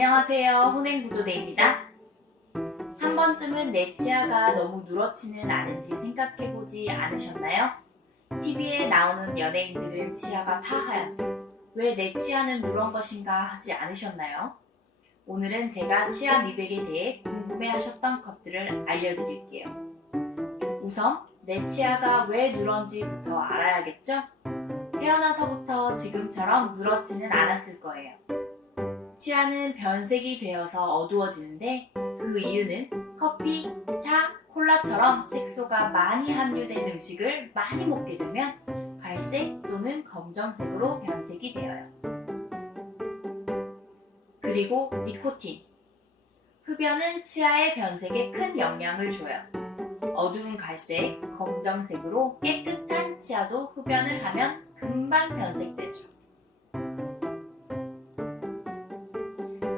안녕하세요. 혼행구조대입니다. 한 번쯤은 내 치아가 너무 누렇지는 않은지 생각해보지 않으셨나요? TV에 나오는 연예인들은 치아가 다 하얀데 왜 내 치아는 누런 것인가 하지 않으셨나요? 오늘은 제가 치아 미백에 대해 궁금해하셨던 것들을 알려드릴게요. 우선 내 치아가 왜 누런지부터 알아야겠죠? 태어나서부터 지금처럼 누렇지는 않았을 거예요. 치아는 변색이 되어서 어두워지는데 그 이유는 커피, 차, 콜라처럼 색소가 많이 함유된 음식을 많이 먹게 되면 갈색 또는 검정색으로 변색이 되어요. 그리고 니코틴. 흡연은 치아의 변색에 큰 영향을 줘요. 어두운 갈색, 검정색으로 깨끗한 치아도 흡연을 하면 금방 변색되죠.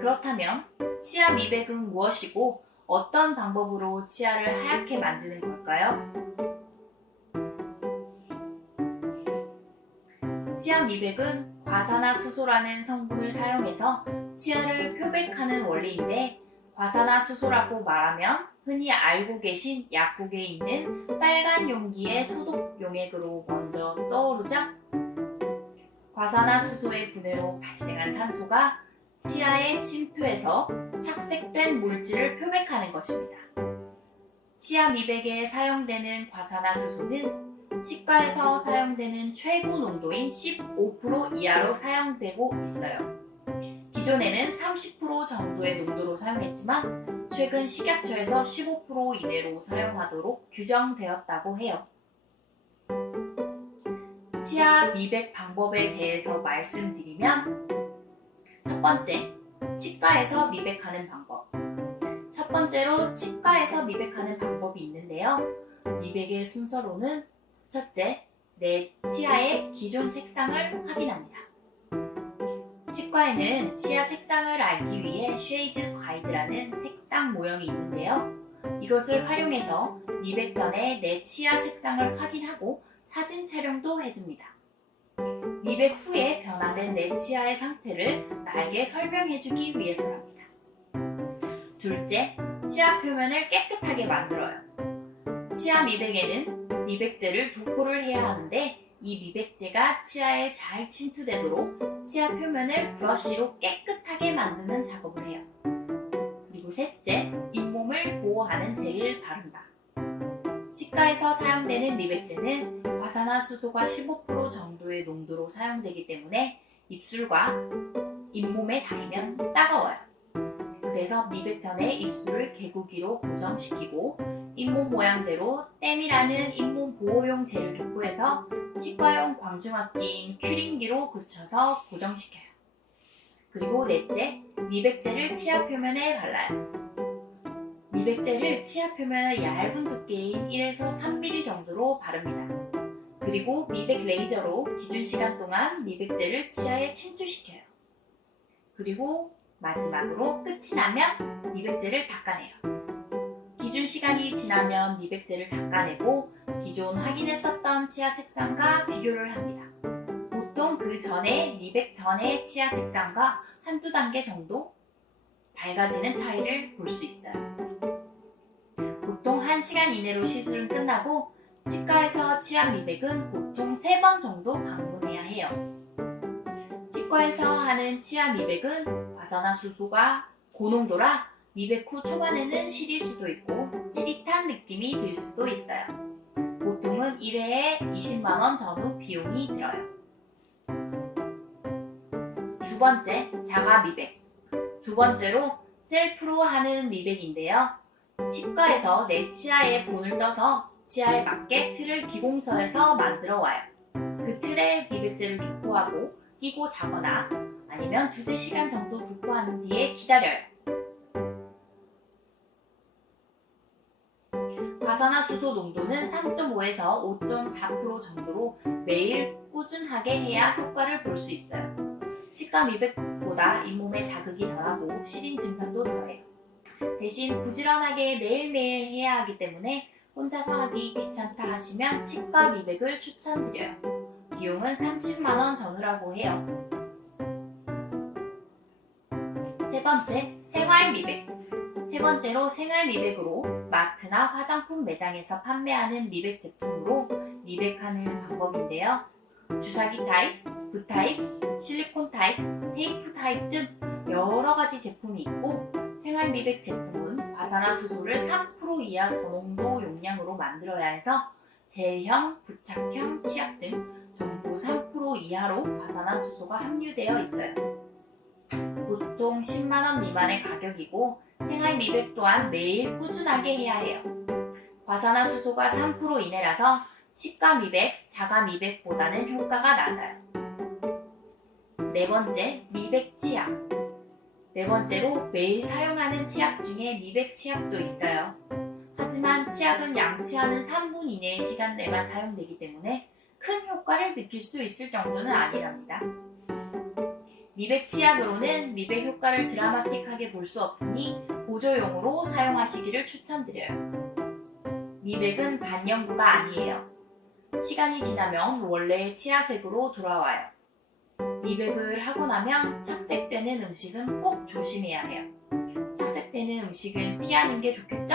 그렇다면 치아 미백은 무엇이고 어떤 방법으로 치아를 하얗게 만드는 걸까요? 치아 미백은 과산화수소라는 성분을 사용해서 치아를 표백하는 원리인데, 과산화수소라고 말하면 흔히 알고 계신 약국에 있는 빨간 용기의 소독 용액으로 먼저 떠오르죠? 과산화수소의 분해로 발생한 산소가 치아에 침투해서 착색된 물질을 표백하는 것입니다. 치아 미백에 사용되는 과산화수소는 치과에서 사용되는 최고 농도인 15% 이하로 사용되고 있어요. 기존에는 30% 정도의 농도로 사용했지만 최근 식약처에서 15% 이내로 사용하도록 규정되었다고 해요. 치아 미백 방법에 대해서 말씀드리면, 첫 번째, 치과에서 미백하는 방법. 첫 번째로 치과에서 미백하는 방법이 있는데요. 미백의 순서로는 첫째, 내 치아의 기존 색상을 확인합니다. 치과에는 치아 색상을 알기 위해 쉐이드 가이드라는 색상 모형이 있는데요. 이것을 활용해서 미백 전에 내 치아 색상을 확인하고 사진 촬영도 해둡니다. 미백 후에 변화된 내 치아의 상태를 나에게 설명해주기 위해서랍니다. 둘째, 치아 표면을 깨끗하게 만들어요. 치아 미백에는 미백제를 도포를 해야 하는데, 이 미백제가 치아에 잘 침투되도록 치아 표면을 브러쉬로 깨끗하게 만드는 작업을 해요. 그리고 셋째, 잇몸을 보호하는 젤을 바른다. 치과에서 사용되는 미백제는 과산화수소가 15% 정도의 농도로 사용되기 때문에 입술과 잇몸에 닿으면 따가워요. 그래서 미백 전에 입술을 개구기로 고정시키고 잇몸 모양대로 댐이라는 잇몸 보호용 젤을 도포해서 치과용 광중압기인 큐링기로 굳혀서 고정시켜요. 그리고 넷째, 미백제를 치아 표면에 발라요. 미백제를 치아 표면의 얇은 두께인 1에서 3mm 정도로 바릅니다. 그리고 미백 레이저로 기준 시간 동안 미백제를 치아에 침투시켜요. 그리고 마지막으로 끝이 나면 미백제를 닦아내요. 기준 시간이 지나면 미백제를 닦아내고 기존 확인했었던 치아 색상과 비교를 합니다. 보통 그 전에 미백 전의 치아 색상과 한두 단계 정도 밝아지는 차이를 볼 수 있어요. 보통 1시간 이내로 시술은 끝나고 치과에서 치아 미백은 보통 3번 정도 방문해야 해요. 치과에서 하는 치아 미백은 과산화수소가 고농도라 미백 후 초반에는 시릴 수도 있고 찌릿한 느낌이 들 수도 있어요. 보통은 1회에 20만원 전후 비용이 들어요. 두 번째, 자가 미백. 두 번째로 셀프로 하는 미백인데요. 치과에서 내 치아에 본을 떠서 치아에 맞게 틀을 기공서에서 만들어 와요. 그 틀에 미백제를 도포하고 끼고 자거나 아니면 2-3시간 정도 도포한 뒤에 기다려요. 과산화수소 농도는 3.5에서 5.4% 정도로 매일 꾸준하게 해야 효과를 볼 수 있어요. 치과 미백보다 잇몸에 자극이 덜하고 시린 증상도 덜해요. 대신 부지런하게 매일매일 해야 하기 때문에 혼자서 하기 귀찮다 하시면 치과 미백을 추천드려요. 비용은 30만원 전후라고 해요. 세 세 번째, 생활 미백. 세 번째로 생활 미백으로 마트나 화장품 매장에서 판매하는 미백 제품으로 미백하는 방법인데요. 주사기 타입, 붓 타입, 실리콘 타입, 테이프 타입 등 여러 가지 제품이 있고 생활 미백 제품은 과산화수소를 3% 이하 저농도 용량으로 만들어야 해서 젤형, 부착형, 치약 등 전부 3% 이하로 과산화수소가 함유되어 있어요. 보통 10만원 미만의 가격이고 생활 미백 또한 매일 꾸준하게 해야 해요. 과산화수소가 3% 이내라서 치과 미백, 자가 미백보다는 효과가 낮아요. 네 번째, 미백 치약. 네 번째로 매일 사용하는 치약 중에 미백 치약도 있어요. 하지만 치약은 양치하는 3분 이내의 시간 내만 사용되기 때문에 큰 효과를 느낄 수 있을 정도는 아니랍니다. 미백 치약으로는 미백 효과를 드라마틱하게 볼 수 없으니 보조용으로 사용하시기를 추천드려요. 미백은 반영구가 아니에요. 시간이 지나면 원래의 치아색으로 돌아와요. 미백을 하고 나면 착색되는 음식은 꼭 조심해야 해요. 착색되는 음식은 피하는 게 좋겠죠?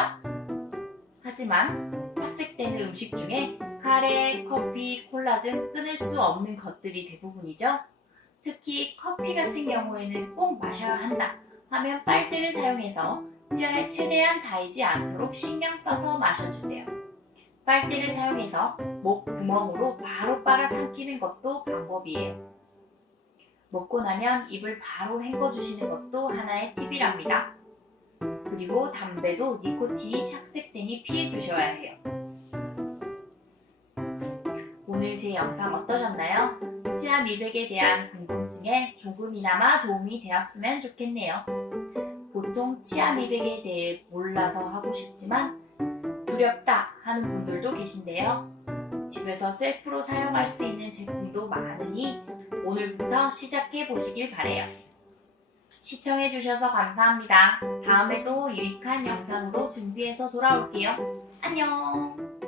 하지만 착색되는 음식 중에 카레, 커피, 콜라 등 끊을 수 없는 것들이 대부분이죠. 특히 커피 같은 경우에는 꼭 마셔야 한다 하면 빨대를 사용해서 치아에 최대한 닿이지 않도록 신경 써서 마셔주세요. 빨대를 사용해서 목 구멍으로 바로 빨아삼키는 것도 방법이에요. 먹고 나면 입을 바로 헹궈주시는 것도 하나의 팁이랍니다. 그리고 담배도 니코틴이 착색되니 피해주셔야 해요. 오늘 제 영상 어떠셨나요? 치아 미백에 대한 궁금증에 조금이나마 도움이 되었으면 좋겠네요. 보통 치아 미백에 대해 몰라서 하고 싶지만 두렵다 하는 분들도 계신데요. 집에서 셀프로 사용할 수 있는 제품도 많으니 오늘부터 시작해 보시길 바래요. 시청해주셔서 감사합니다. 다음에도 유익한 영상으로 준비해서 돌아올게요. 안녕!